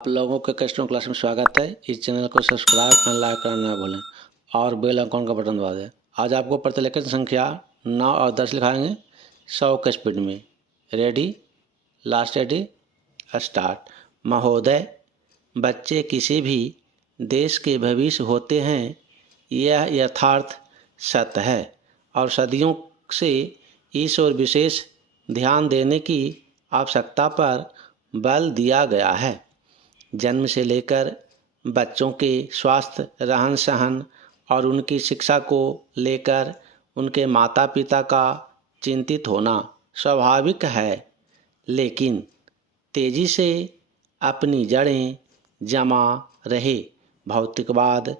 आप लोगों के कस्टमर क्लास में स्वागत है। इस चैनल को सब्सक्राइब और लाइक करना ना भूलें और बेल आइकन का बटन दबा दें। आज आपको प्रतिलेखन संख्या 9 और 10 लिखाएंगे 100 के स्पीड में। Ready, last ready, start. महोदय, बच्चे किसी भी देश के भविष्य होते हैं, यह यथार्थ सत्य है और सदियों से इस ओर विशेष ध्यान देने की आवश्यकता पर बल दिया गया है। जन्म से लेकर बच्चों के स्वास्थ्य, रहन सहन और उनकी शिक्षा को लेकर उनके माता पिता का चिंतित होना स्वाभाविक है, लेकिन तेजी से अपनी जड़ें जमा रहे भौतिकवाद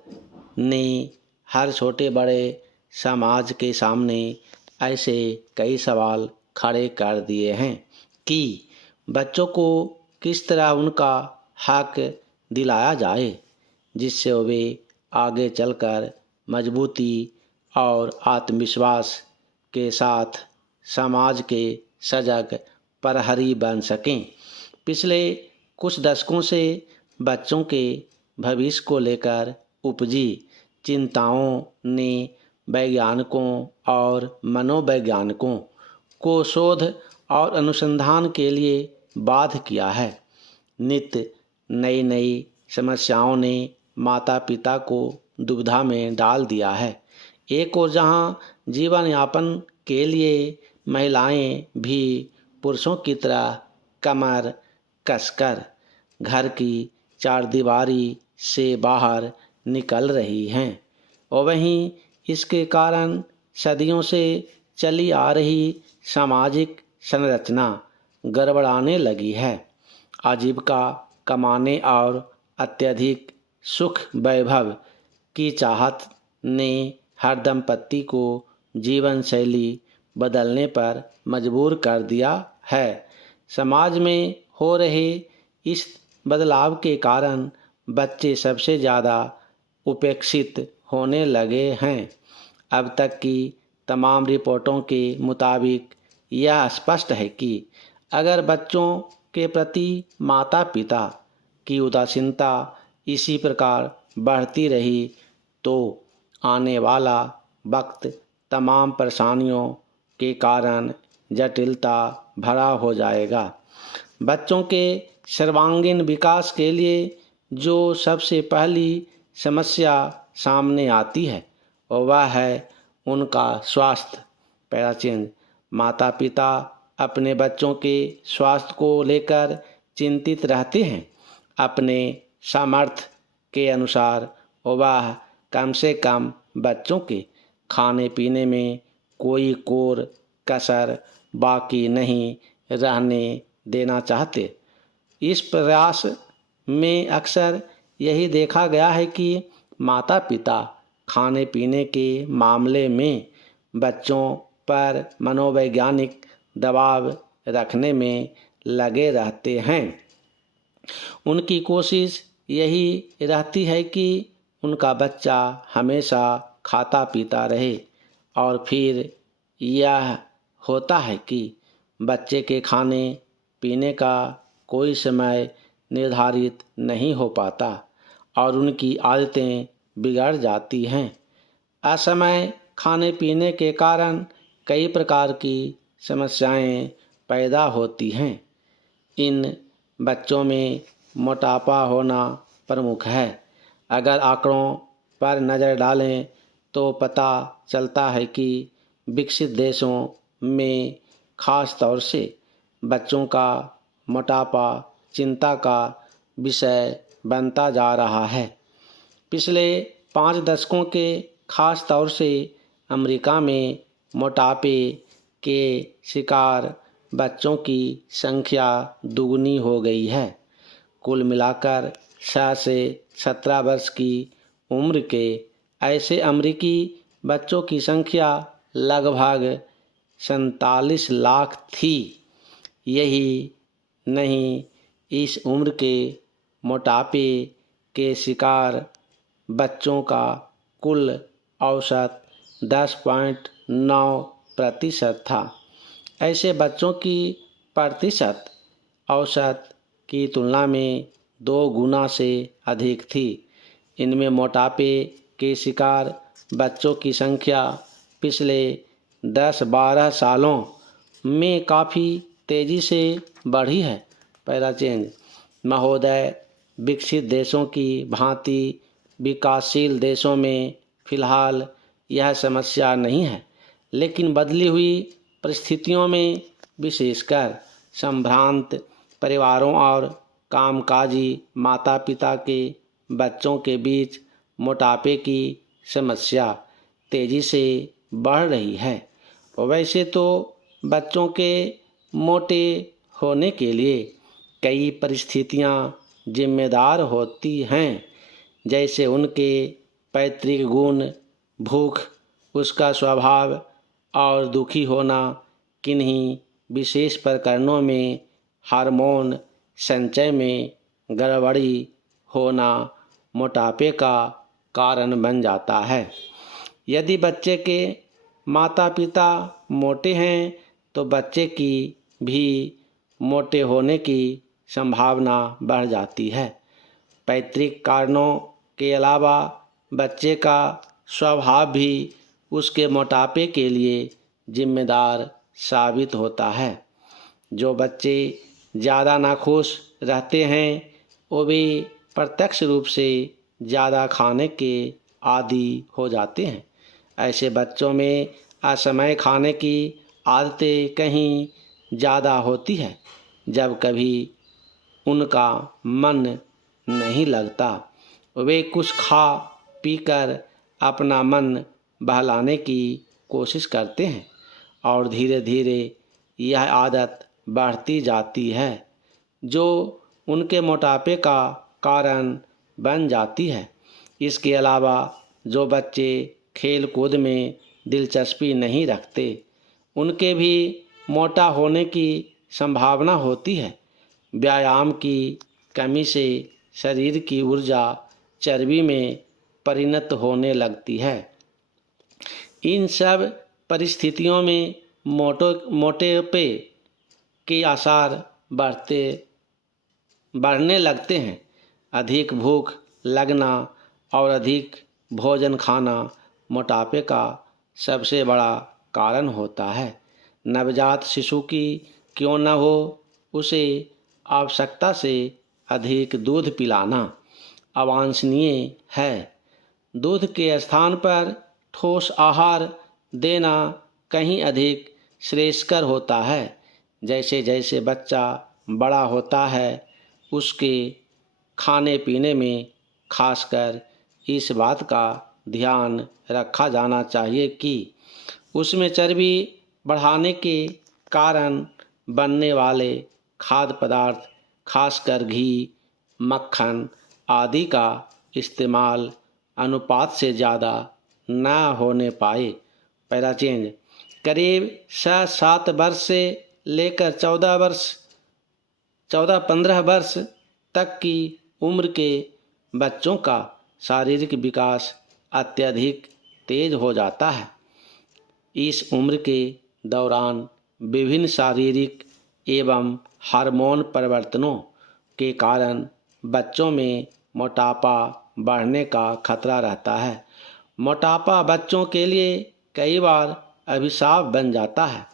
ने हर छोटे बड़े समाज के सामने ऐसे कई सवाल खड़े कर दिए हैं कि बच्चों को किस तरह उनका हक दिलाया जाए, जिससे वे आगे चलकर मजबूती और आत्मविश्वास के साथ समाज के सजग प्रहरी बन सकें। पिछले कुछ दशकों से बच्चों के भविष्य को लेकर उपजी चिंताओं ने वैज्ञानिकों और मनोवैज्ञानिकों को शोध और अनुसंधान के लिए बाध्य किया है। नित्य नई नई समस्याओं ने माता पिता को दुविधा में डाल दिया है। एक और जहां जीवन यापन के लिए महिलाएं भी पुरुषों की तरह कमर कसकर घर की चारदीवारी से बाहर निकल रही हैं, और वहीं इसके कारण सदियों से चली आ रही सामाजिक संरचना गड़बड़ाने लगी है। आजीविका कमाने और अत्यधिक सुख वैभव की चाहत ने हर दंपत्ति को जीवन शैली बदलने पर मजबूर कर दिया है। समाज में हो रहे इस बदलाव के कारण बच्चे सबसे ज़्यादा उपेक्षित होने लगे हैं। अब तक की तमाम रिपोर्टों के मुताबिक यह स्पष्ट है कि अगर बच्चों के प्रति माता पिता की उदासीनता इसी प्रकार बढ़ती रही तो आने वाला वक्त तमाम परेशानियों के कारण जटिलता भरा हो जाएगा। बच्चों के सर्वांगीण विकास के लिए जो सबसे पहली समस्या सामने आती है वह है उनका स्वास्थ्य। पैराचेंज माता पिता अपने बच्चों के स्वास्थ्य को लेकर चिंतित रहते हैं। अपने सामर्थ्य के अनुसार वह कम से कम बच्चों के खाने पीने में कोई कोर कसर बाकी नहीं रहने देना चाहते। इस प्रयास में अक्सर यही देखा गया है कि माता पिता खाने पीने के मामले में बच्चों पर मनोवैज्ञानिक दबाव रखने में लगे रहते हैं। उनकी कोशिश यही रहती है कि उनका बच्चा हमेशा खाता पीता रहे, और फिर यह होता है कि बच्चे के खाने पीने का कोई समय निर्धारित नहीं हो पाता और उनकी आदतें बिगड़ जाती हैं। असमय खाने पीने के कारण कई प्रकार की समस्याएं पैदा होती हैं। इन बच्चों में मोटापा होना प्रमुख है। अगर आंकड़ों पर नज़र डालें तो पता चलता है कि विकसित देशों में ख़ास तौर से बच्चों का मोटापा चिंता का विषय बनता जा रहा है। पिछले 5 दशकों के ख़ास तौर से अमेरिका में मोटापे के शिकार बच्चों की संख्या दुगनी हो गई है। कुल मिलाकर 6 से 17 वर्ष की उम्र के ऐसे अमेरिकी बच्चों की संख्या लगभग 47 लाख थी। यही नहीं, इस उम्र के मोटापे के शिकार बच्चों का कुल औसत 10.9% था। ऐसे बच्चों की प्रतिशत औसत की तुलना में 2 गुना से अधिक थी। इनमें मोटापे के शिकार बच्चों की संख्या पिछले 10-12 सालों में काफ़ी तेज़ी से बढ़ी है। पहला चेंज महोदय, विकसित देशों की भांति विकासशील देशों में फिलहाल यह समस्या नहीं है, लेकिन बदली हुई परिस्थितियों में विशेषकर संभ्रांत परिवारों और कामकाजी माता पिता के बच्चों के बीच मोटापे की समस्या तेज़ी से बढ़ रही है। वैसे तो बच्चों के मोटे होने के लिए कई परिस्थितियां जिम्मेदार होती हैं, जैसे उनके पैतृक गुण, भूख, उसका स्वभाव और दुखी होना। किन्हीं विशेष प्रकरणों में हार्मोन संचय में गड़बड़ी होना मोटापे का कारण बन जाता है। यदि बच्चे के माता पिता मोटे हैं तो बच्चे की भी मोटे होने की संभावना बढ़ जाती है। पैतृक कारणों के अलावा बच्चे का स्वभाव भी उसके मोटापे के लिए जिम्मेदार साबित होता है। जो बच्चे ज़्यादा नाखुश रहते हैं वो भी प्रत्यक्ष रूप से ज़्यादा खाने के आदी हो जाते हैं। ऐसे बच्चों में असमय खाने की आदतें कहीं ज़्यादा होती है। जब कभी उनका मन नहीं लगता, वे कुछ खा पीकर अपना मन बहलाने की कोशिश करते हैं और धीरे धीरे यह आदत बढ़ती जाती है, जो उनके मोटापे का कारण बन जाती है। इसके अलावा जो बच्चे खेल कूद में दिलचस्पी नहीं रखते, उनके भी मोटा होने की संभावना होती है। व्यायाम की कमी से शरीर की ऊर्जा चर्बी में परिणत होने लगती है। इन सब परिस्थितियों में मोटापे के आसार बढ़ने लगते हैं। अधिक भूख लगना और अधिक भोजन खाना मोटापे का सबसे बड़ा कारण होता है। नवजात शिशु की क्यों न हो, उसे आवश्यकता से अधिक दूध पिलाना अवांछनीय है। दूध के स्थान पर ठोस आहार देना कहीं अधिक श्रेयस्कर होता है। जैसे जैसे बच्चा बड़ा होता है, उसके खाने पीने में खासकर इस बात का ध्यान रखा जाना चाहिए कि उसमें चर्बी बढ़ाने के कारण बनने वाले खाद्य पदार्थ, खासकर घी, मक्खन आदि का इस्तेमाल अनुपात से ज़्यादा न होने पाए। पहला चेंज करीब 6-7 वर्ष से लेकर 14-15 वर्ष तक की उम्र के बच्चों का शारीरिक विकास अत्यधिक तेज हो जाता है। इस उम्र के दौरान विभिन्न शारीरिक एवं हार्मोन परिवर्तनों के कारण बच्चों में मोटापा बढ़ने का खतरा रहता है। मोटापा बच्चों के लिए कई बार अभिशाप बन जाता है।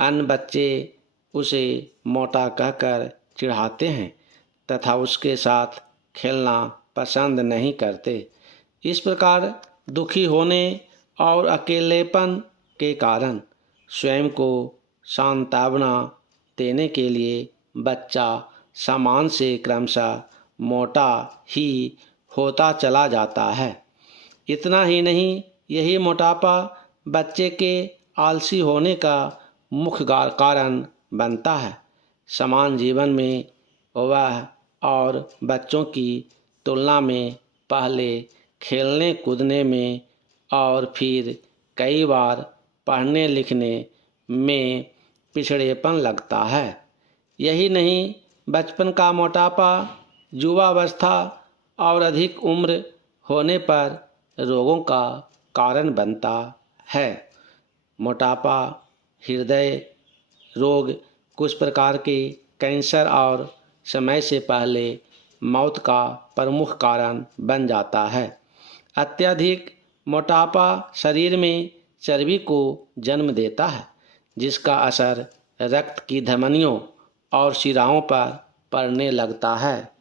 अन्य बच्चे उसे मोटा कहकर चिढ़ाते हैं तथा उसके साथ खेलना पसंद नहीं करते। इस प्रकार दुखी होने और अकेलेपन के कारण स्वयं को सांत्वना देने के लिए बच्चा सामान्य से क्रमशः मोटा ही होता चला जाता है। इतना ही नहीं, यही मोटापा बच्चे के आलसी होने का मुख्य कारण बनता है। समान जीवन में वह और बच्चों की तुलना में पहले खेलने कूदने में और फिर कई बार पढ़ने लिखने में पिछड़ेपन लगता है। यही नहीं, बचपन का मोटापा युवावस्था और अधिक उम्र होने पर रोगों का कारण बनता है। मोटापा, हृदय रोग, कुछ प्रकार के कैंसर और समय से पहले मौत का प्रमुख कारण बन जाता है। अत्यधिक मोटापा शरीर में चर्बी को जन्म देता है, जिसका असर रक्त की धमनियों और शिराओं पर पड़ने लगता है।